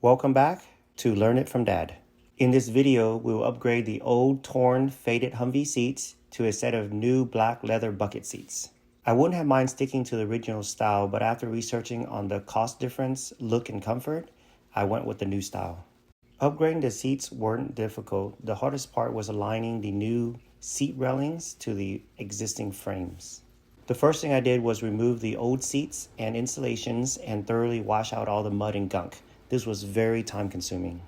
Welcome back to Learn It from Dad. In this video, we will upgrade the old, torn, faded Humvee seats to a set of new black leather bucket seats. I wouldn't have mind sticking to the original style, but after researching on the cost difference, look, and comfort, I went with the new style. Upgrading the seats weren't difficult. The hardest part was aligning the new seat railings to the existing frames. The first thing I did was remove the old seats and insulations and thoroughly wash out all the mud and gunk. This was very time consuming.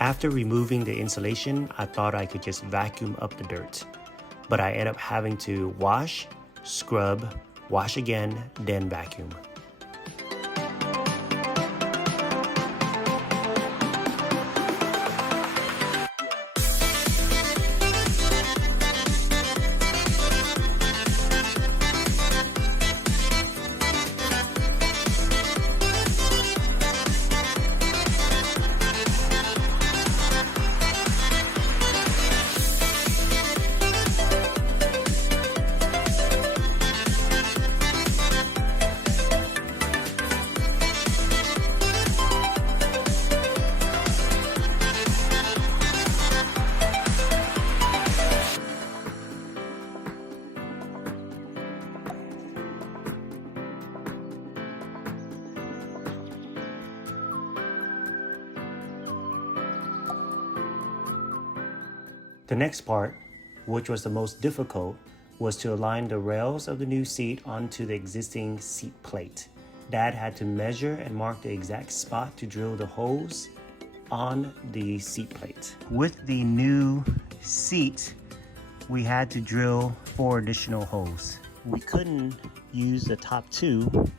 After removing the insulation, I thought I could just vacuum up the dirt, but I ended up having to wash, scrub, wash again, then vacuum. The next part, which was the most difficult, was to align the rails of the new seat onto the existing seat plate. Dad had to measure and mark the exact spot to drill the holes on the seat plate. With the new seat, we had to drill 4 additional holes. We couldn't use the top 2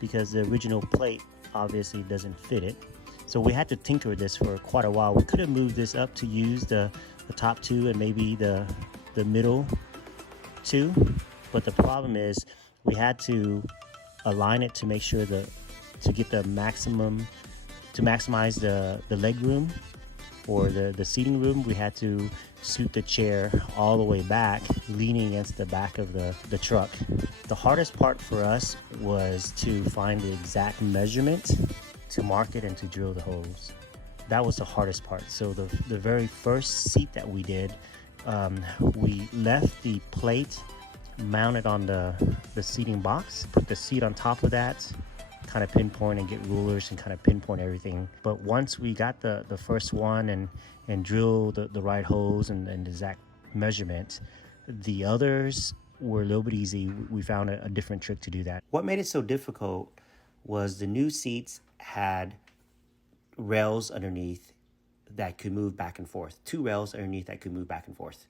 because the original plate obviously doesn't fit it. So we had to tinker with this for quite a while. We could have moved this up to use the top 2 and maybe the middle 2, but the problem is we had to align it to make sure to get the maximum, to maximize the leg room or the seating room. We had to suit the chair all the way back, leaning against the back of the truck. The hardest part for us was to find the exact measurement to mark it and to drill the holes. That was the hardest part. So the very first seat that we did, we left the plate mounted on the seating box, put the seat on top of that, kind of pinpoint and get rulers and kind of pinpoint everything. But once we got the first one and drill the right holes and the exact measurement, the others were a little bit easy. We found a different trick to do that. What made it so difficult was the new seats had rails underneath that could move back and forth. 2 rails underneath that could move back and forth.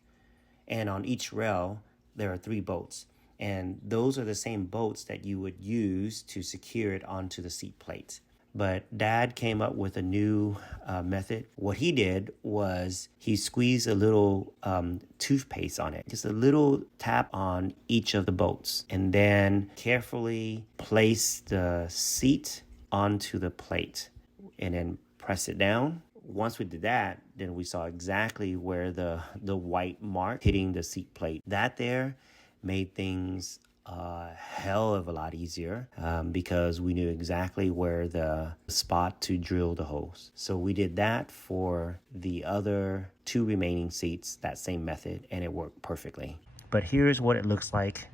And on each rail, there are 3 bolts. And those are the same bolts that you would use to secure it onto the seat plate. But Dad came up with a new method. What he did was he squeezed a little toothpaste on it, just a little tap on each of the bolts, and then carefully place the seat onto the plate and then press it down. Once we did that, then we saw exactly where the white mark hitting the seat plate. That there made things a hell of a lot easier because we knew exactly where the spot to drill the holes. So we did that for the other 2 remaining seats, that same method, and it worked perfectly. But here's what it looks like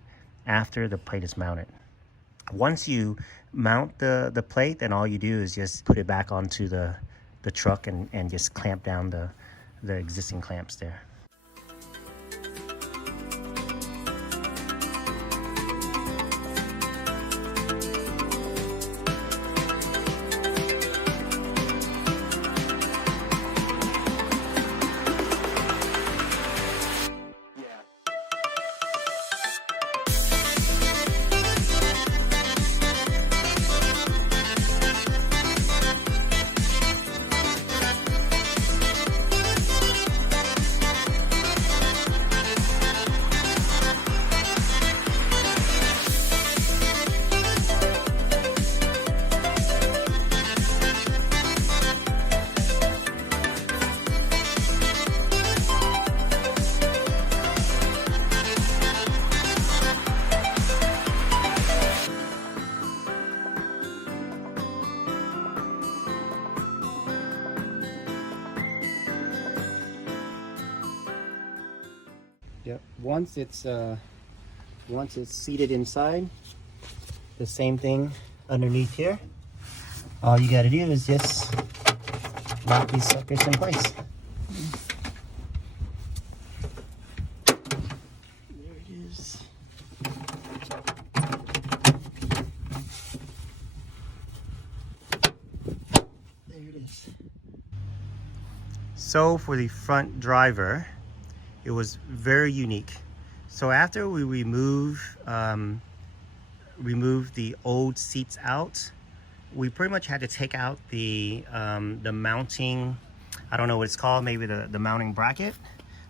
after the plate is mounted. Once you mount the plate, then all you do is just put it back onto the truck and just clamp down the existing clamps there. Yep. Once it's seated inside, the same thing underneath here. All you got to do is just lock these suckers in place. There it is. There it is. So for the front driver, it was very unique. So after we remove the old seats out, we pretty much had to take out the mounting, I don't know what it's called, maybe the mounting bracket.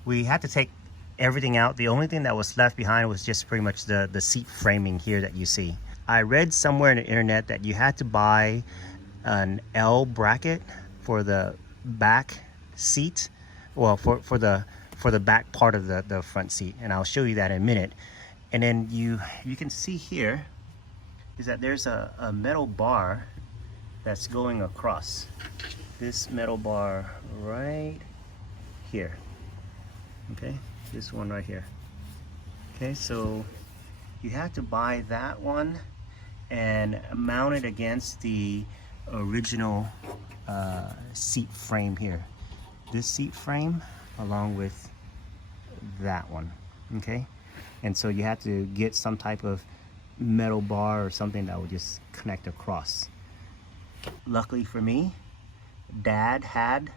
We had to take everything out. The only thing that was left behind was just pretty much the seat framing here that you see. I read somewhere on the internet that you had to buy an L bracket for the back seat, well, for the back part of the front seat, and I'll show you that in a minute. And then you can see here is that there's a metal bar that's going across. This metal bar right here. Okay, this one right here. Okay, so you have to buy that one and mount it against the original seat frame here. This seat frame along with that one. Okay, and so you have to get some type of metal bar or something that will just connect across. Luckily for me, Dad had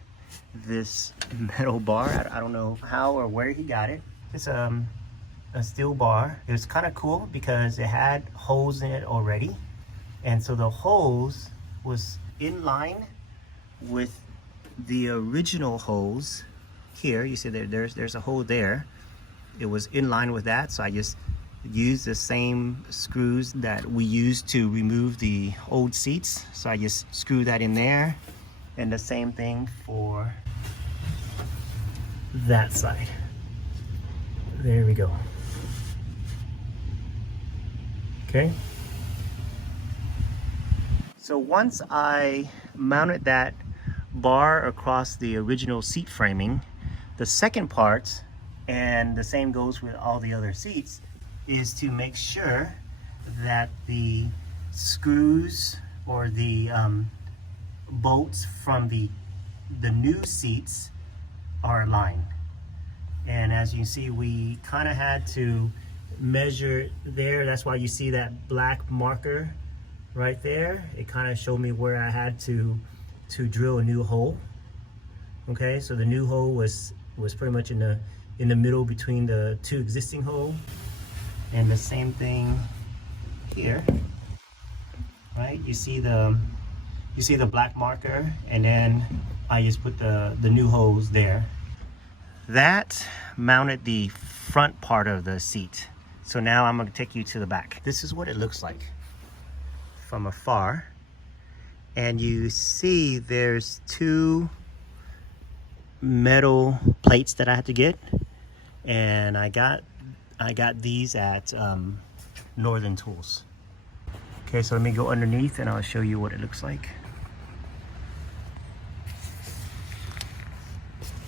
this metal bar. I don't know how or where he got it. It's a steel bar. It was kind of cool because it had holes in it already, and so the holes was in line with the original holes here. You see there's a hole there. It was in line with that, so I just used the same screws that we used to remove the old seats. So I just screw that in there, and the same thing for that side. There we go. Okay. So once I mounted that bar across the original seat framing, the second part, and the same goes with all the other seats, is to make sure that the screws or the bolts from the new seats are aligned. And as you can see, we kind of had to measure there. That's why you see that black marker right there. It kind of showed me where I had to drill a new hole. Okay, so the new hole was pretty much in the middle between the two existing holes. And the same thing here, right? You see the black marker, and then I just put the new holes there. That mounted the front part of the seat. So now I'm going to take you to the back. This is what it looks like from afar. And you see there's two metal plates that I had to get, and I got these at Northern Tools. Okay, so let me go underneath and I'll show you what it looks like.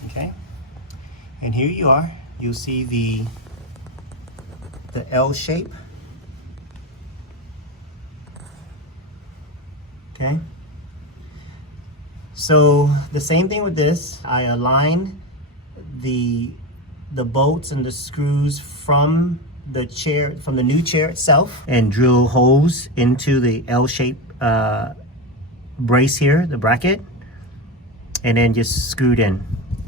Okay, and here you are. You'll see the L shape. Okay, so the same thing with this. I align the bolts and the screws from the chair, from the new chair itself, and drill holes into the L-shaped brace here, the bracket, and then just screwed in.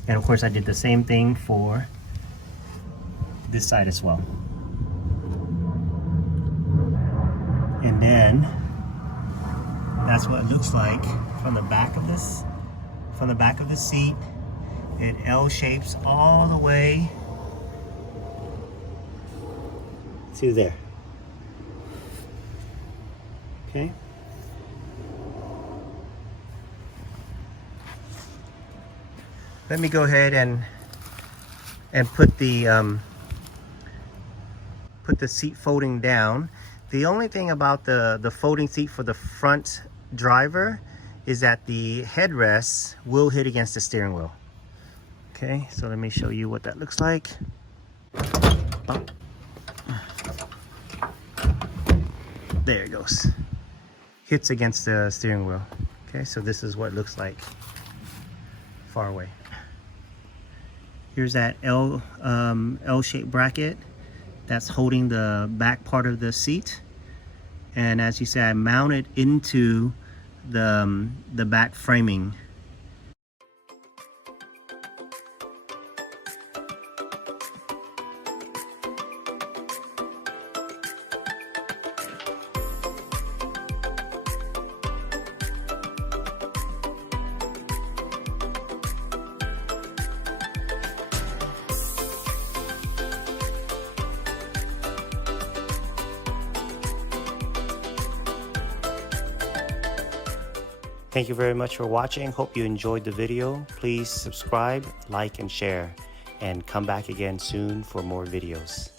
And of course I did the same thing for this side as well. And then that's what it looks like from the back of this, seat. It L-shapes all the way to there. Okay. Let me go ahead and put the seat folding down. The only thing about the folding seat for the front driver is that the headrest will hit against the steering wheel. Okay, so let me show you what that looks like. Bop. There it goes. Hits against the steering wheel. Okay, so this is what it looks like far away. Here's that L-shaped bracket that's holding the back part of the seat. And as you see, I mounted into the back framing. Thank you very much for watching. Hope you enjoyed the video. Please subscribe, like, and share, and come back again soon for more videos.